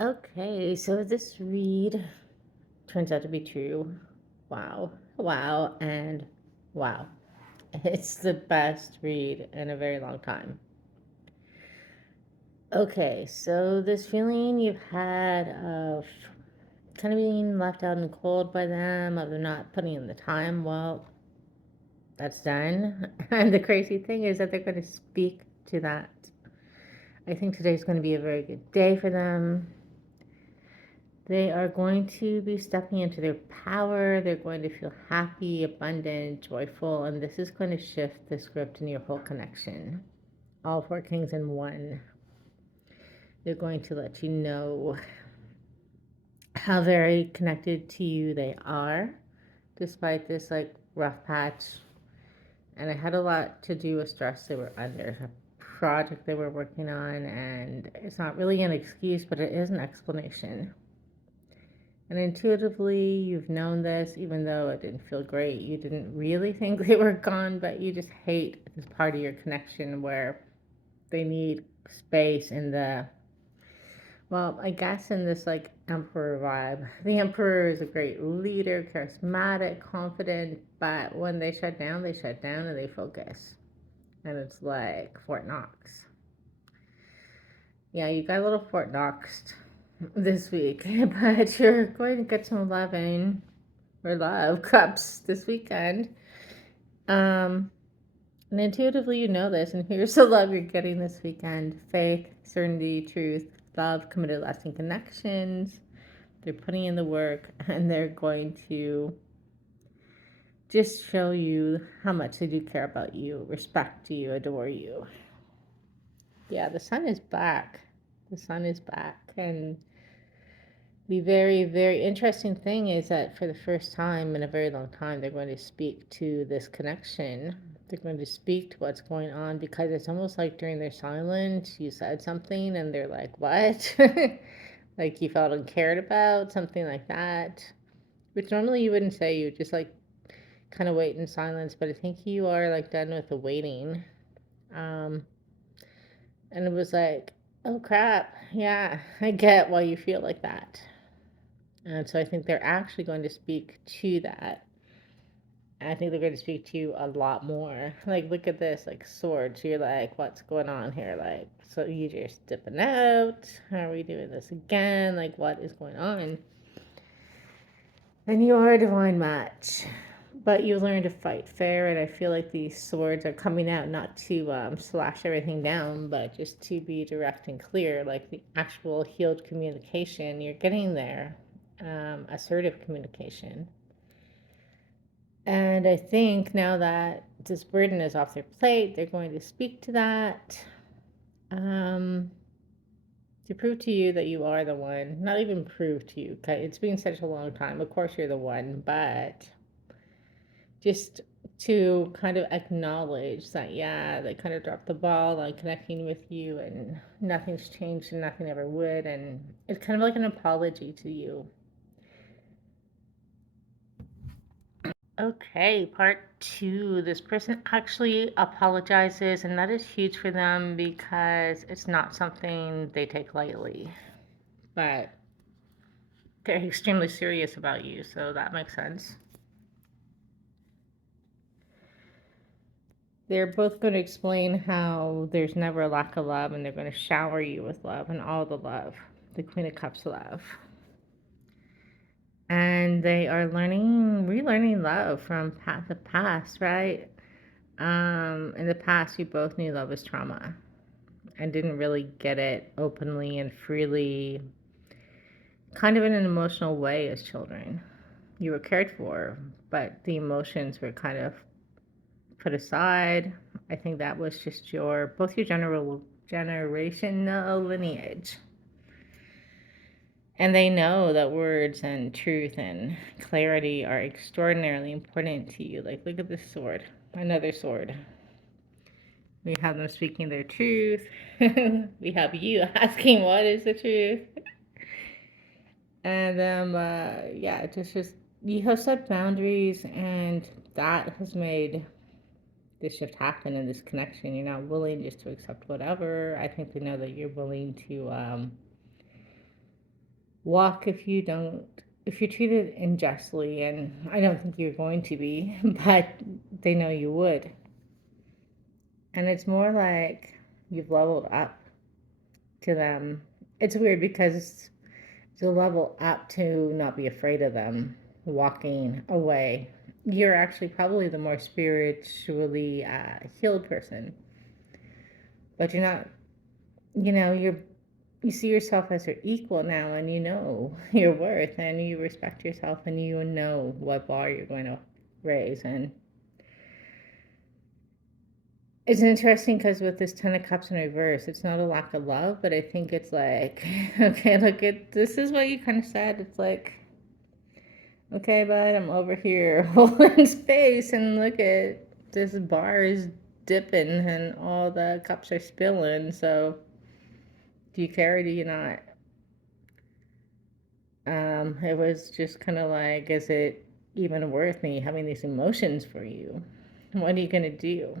Okay, so this read turns out to be true. Wow, wow, and wow. It's the best read in a very long time. Okay, so this feeling you've had of kind of being left out in the cold by them, of not putting in the time, well, that's done. And the crazy thing is that they're going to speak to that. I think today's going to be a very good day for them. They are going to be stepping into their power. They're going to feel happy, abundant, joyful, and this is going to shift the script in your whole connection. All four kings in one. They're going to let you know how very connected to you they are, despite this like rough patch. And it had a lot to do with stress they were under, a project they were working on, and it's not really an excuse, but it is an explanation. And intuitively, you've known this, even though it didn't feel great. You didn't really think they were gone, but you just hate this part of your connection where they need space in the, well, I guess in this like emperor vibe. The emperor is a great leader, charismatic, confident, but when they shut down and they focus. And it's like Fort Knox. Yeah, you got a little Fort Knox this week, but you're going to get some loving or love cups this weekend. Um, and intuitively, you know this, and here's the love you're getting this weekend: faith, certainty, truth, love, committed, lasting connections. They're putting in the work, and they're going to just show you how much they do care about you, respect you, adore you. Yeah, the sun is back. The sun is back, and the very, very interesting thing is that for the first time in a very long time, they're going to speak to this connection. They're going to speak to what's going on because it's almost like during their silence, you said something and they're like, what? Like you felt uncared about, something like that. Which normally you wouldn't say, you would just like kind of wait in silence, but I think you are like done with the waiting. Um, and it was like, oh crap, yeah, I get why you feel like that. And so I think they're actually going to speak to that. I think they're going to speak to you a lot more. Like, look at this, like swords. You're like, what's going on here? Like, so you just dipping out? How are we doing this again? Like, what is going on? And you are a divine match, but you learn to fight fair. And I feel like these swords are coming out not to slash everything down, but just to be direct and clear, like the actual healed communication. You're getting there, assertive communication. And I think now that this burden is off their plate, they're going to speak to that, um, to prove to you that you are the one. Not even prove to you, okay? It's been such a long time. Of course, you're the one, but just to kind of acknowledge that, yeah, they kind of dropped the ball on connecting with you, and nothing's changed and nothing ever would. And it's kind of like an apology to you. Okay, part two. This person actually apologizes, and that is huge for them because it's not something they take lightly. But they're extremely serious about you, so that makes sense. They're both going to explain how there's never a lack of love, and they're going to shower you with love and all the love, the Queen of Cups love. And they are relearning love from the past, right? In the past, you both knew love was trauma and didn't really get it openly and freely, kind of in an emotional way as children. You were cared for, but the emotions were kind of put aside. I think that was just both your generational lineage. And they know that words and truth and clarity are extraordinarily important to you. Like, look at this sword, another sword. We have them speaking their truth. We have you asking, what is the truth? And yeah, just you have set boundaries, and that has made this shift happen in this connection. You're not willing just to accept whatever. I think they know that you're willing to walk if you're treated unjustly, and I don't think you're going to be, but they know you would. And it's more like you've leveled up to them. It's weird because to level up to not be afraid of them walking away. You're actually probably the more spiritually healed person, but you're not. You see yourself as your equal now, and you know your worth, and you respect yourself, and you know what bar you're going to raise. And it's interesting because with this Ten of Cups in reverse, it's not a lack of love, but I think it's like, okay, look at this is what you kind of said. It's like, okay, bud, I'm over here holding space, and look at this bar is dipping, and all the cups are spilling. So, do you care or do you not? It was just kind of like, is it even worth me having these emotions for you? What are you gonna do?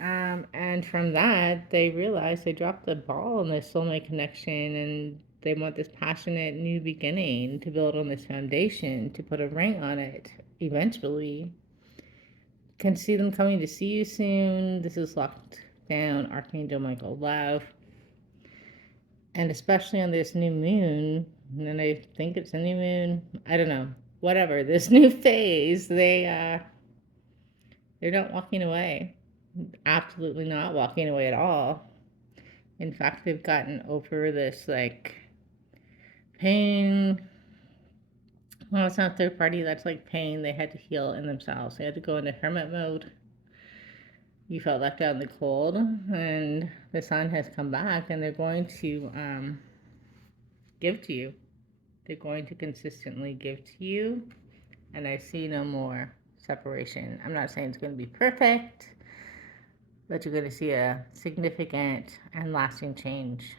And from that, they realized they dropped the ball in this soulmate connection, and they want this passionate new beginning to build on this foundation, to put a ring on it eventually. Can see them coming to see you soon. This is locked down, Archangel Michael Love. And especially on this new moon, and I think it's a new moon, I don't know, whatever, this new phase, they're not walking away. Absolutely not walking away at all. In fact, they've gotten over this like pain. Well, it's not third party, that's like pain they had to heal in themselves. They had to go into hermit mode. You felt left out in the cold, and the sun has come back, and they're going to give to you. They're going to consistently give to you, and I see no more separation. I'm not saying it's going to be perfect, but you're going to see a significant and lasting change.